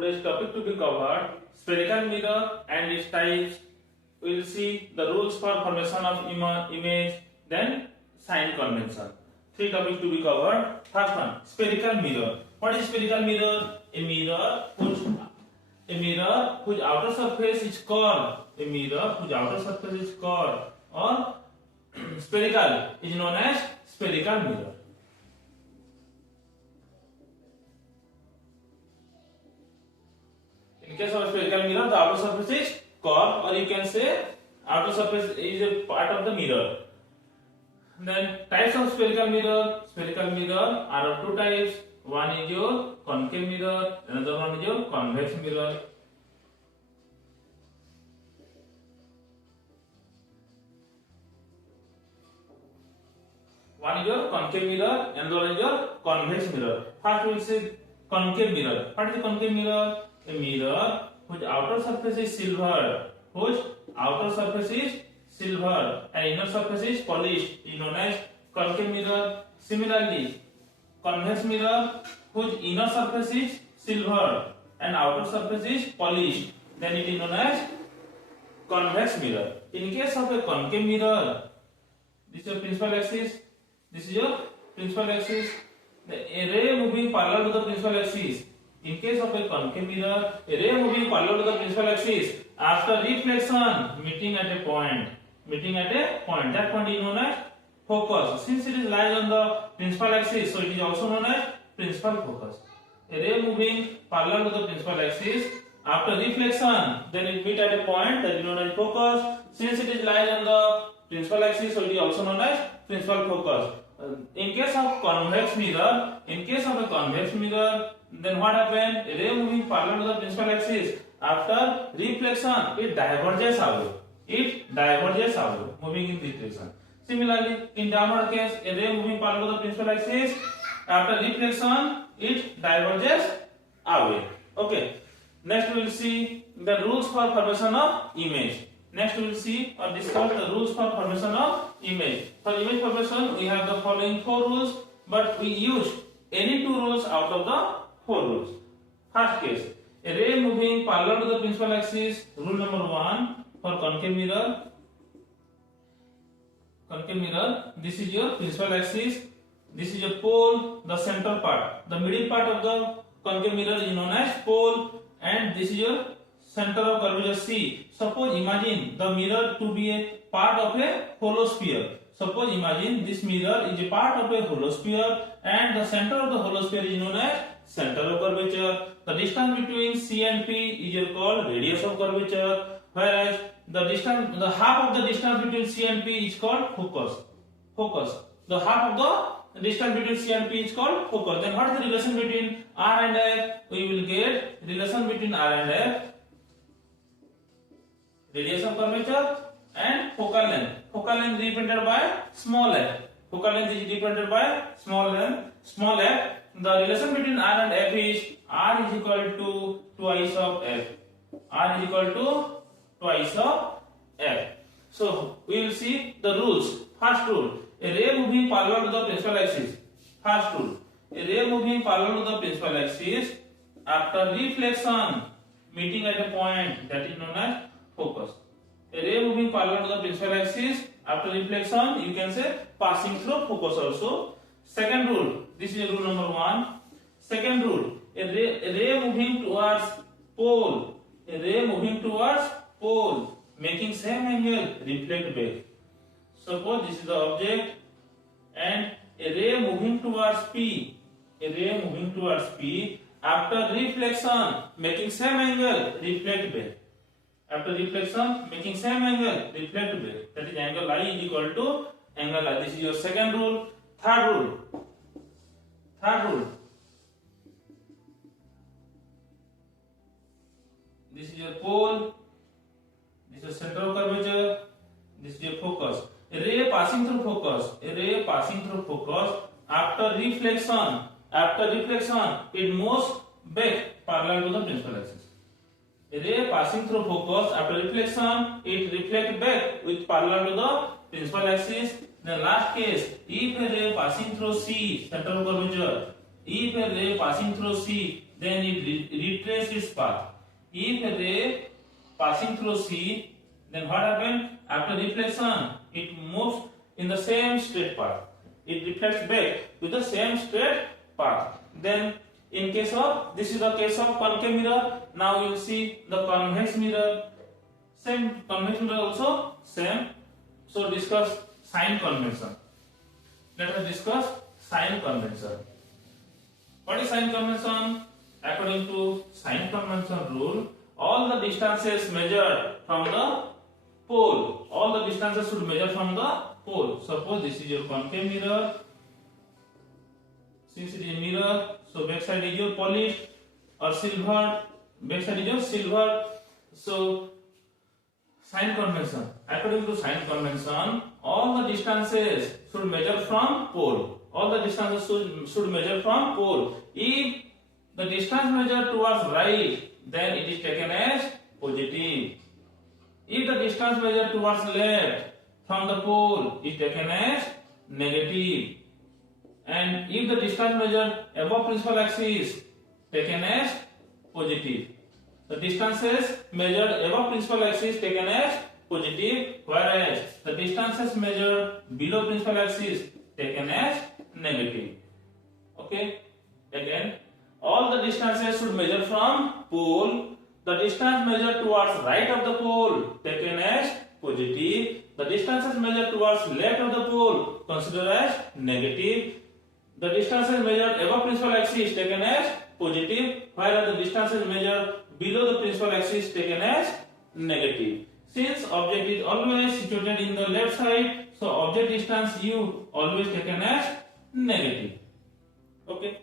Today's topic to be covered: spherical mirror and its types. We will see the rules for formation of image, then sign convention. Three topics to be covered. First one: spherical mirror. What is spherical mirror? A mirror whose outer surface is curved. A mirror whose outer surface is curved or spherical is known as spherical mirror. In case of a spherical mirror, the outer surface is curved, or you can say outer surface is a part of the mirror. Then types of spherical mirror. Spherical mirror are of two types. One is your concave mirror, another one is your convex mirror. One is your concave mirror, another one is your convex mirror. First we will see concave mirror. What is the concave mirror? A mirror whose outer surface is silver, and inner surface is polished is known as concave mirror. Similarly, convex mirror whose inner surface is silver and outer surface is polished, then it is known as convex mirror. In case of a concave mirror, this is your principal axis, this is your principal axis, the ray moving parallel to the principal axis. In case of a concave mirror, a ray moving parallel to the principal axis after reflection meeting at a point, that point is known as focus. Since it is lies on the principal axis, so it is also known as principal focus. A ray moving parallel to the principal axis after reflection, then it meet at a point that is known as focus. Since it is lies on the principal axis, so it is also known as principal focus. In case of convex mirror, then what happened? A ray moving parallel to the principal axis after reflection, it diverges away, moving in this direction. Similarly, in downward case, a ray moving parallel to the principal axis after reflection, it diverges away. Okay. Next we will see the rules for formation of image. Next we will see or discuss the rules for formation of image. For image formation, we have the following 4 rules, but we use any 2 rules out of the 4 rules. First case, a ray moving parallel to the principal axis. Rule number 1 for concave mirror. This is your principal axis. This is your pole, the center part. The middle part of the concave mirror is known as pole, and this is your center of curvature C. Suppose imagine the mirror to be a part of a hollow sphere. Suppose imagine this mirror is a part of a hollow sphere, and the center of the hollow sphere is known as center of curvature. The distance between C and P is called radius of curvature, whereas the half of the distance between C and P is called focus. The half of the distance between C and P is called focus. Then what is the relation between R and F? We will get relation between R and F, radius of curvature, and focal length. Focal length is represented by small f. Small f. The relation between R and F is R is equal to twice of f. So we will see the rules. First rule: a ray moving parallel to the principal axis. A ray moving parallel to the principal axis after reflection meeting at a point, that is known as focus. A ray moving parallel to the principal axis after reflection, you can say passing through focus also. Second rule, this is rule number 1. Second rule, a ray moving towards pole. Making same angle, reflect back. Suppose this is the object and a ray moving towards P. After reflection, making same angle, reflect back. That is angle I is equal to angle I. This is your second rule. Third rule. This is your pole. This is center of curvature. This is your focus. A ray passing through focus after reflection, it moves back parallel to the principal axis. A ray passing through focus after reflection, it reflects back with parallel to the principal axis. The last case, if a ray passing through C, center of curvature, if a ray passing through C then it retrace its path. If a ray passing through C, then what happened? After reflection, it moves in the same straight path. It reflects back to the same straight path. Then in case of, this is the case of concave mirror. Now you will see the convex mirror. Same, convex mirror also same. So discuss sign convention. Let us discuss sign convention. What is sign convention? According to sign convention rule, all the distances measured from the pole, all the distances should measure from the pole. Suppose this is your concave mirror. Since it is a mirror, so backside is your polished or silver, backside is your silver. So sign convention. According to sign convention, all the distances should measure from pole. All the distances should measure from pole. If the distance measured towards right, then it is taken as positive. If the distance measured towards left from the pole is taken as negative. And if the distance measured above principal axis taken as positive. The distances measured above principal axis taken as positive, whereas the distances measured below principal axis taken as negative. Okay, again, all the distances should measure from pole. The distance measured towards right of the pole taken as positive. The distances measured towards left of the pole considered as negative. The distances measured above principal axis taken as positive, whereas the distances measured below the principal axis taken as negative. Since object is always situated in the left side, so object distance u always taken as negative. Okay.